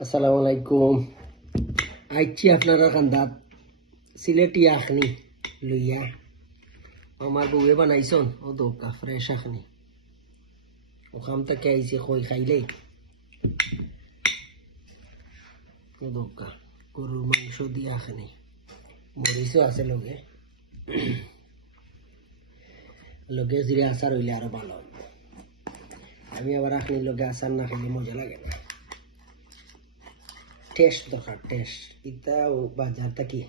আসসালামু আলাইকুম। আইছি আপনারা কান্দাত সিলেটি আখনি লইয়া আমার বউয়ে বানাইছন ও দোকা ফ্রেশ আখনি ওখান থেকে আইছি কই খাইলেই ও দোকা গরুর মাংস দিয়ে আখনি মরিচও আছে লগে লগে জিরে আচার হইলে আরো ভালো হবে। আমি আবার আখনির লগে আচার না খাইলে মজা লাগে না। টেস্ট দরকার টেস্ট ইটা বাজার থাকি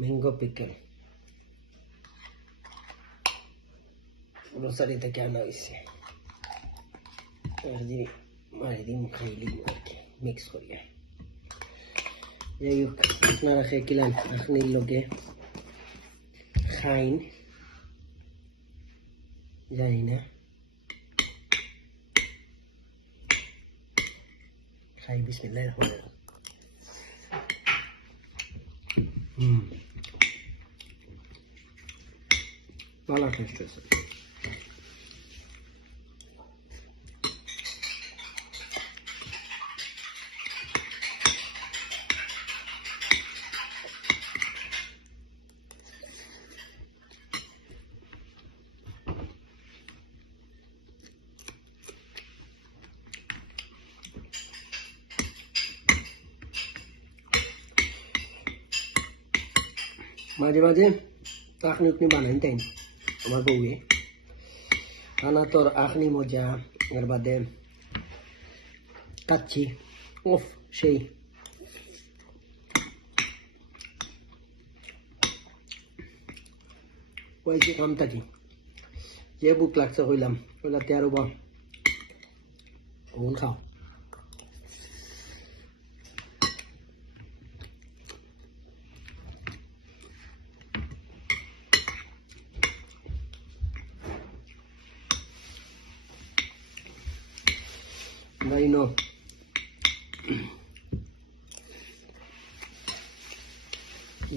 ম্যাঙ্গো পিকল গ্রোসারি থেকে আনা হয়েছে মারি দিন খাইলি আর কি মিক্স করিয়া। যাই হোক আপনারা খেয়ে কিলাম আখনির লগে খাইন জানি না খাই বিসমিল্লাহ রহমান রহিম। ভালো টেস্ট হয়েছে। মাঝে মাঝে আখনি উখনি বানাইন তাই আমার বউয়ে খানা তোর আখনি মজা এর বাদে কাচ্ছি ওফ সেই কয়েছি কাম থাকি যে বুক লাগছে হইলাম ওইলাতে আরো বা ওন খাও নাই ন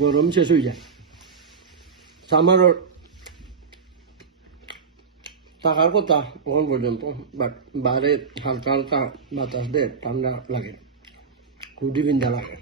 গরম শেষ হয়ে যায় সামার থাকার কথা এখন পর্যন্ত বাট বাইরে হালকা হালকা বাতাস দেয় ঠান্ডা লাগে খুবই বিন্দা লাগে।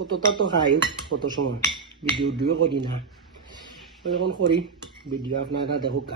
কতটা তো খাই কত সময় ভিডিও করি না যখন করি ভিডিও আপনারা দেখুক।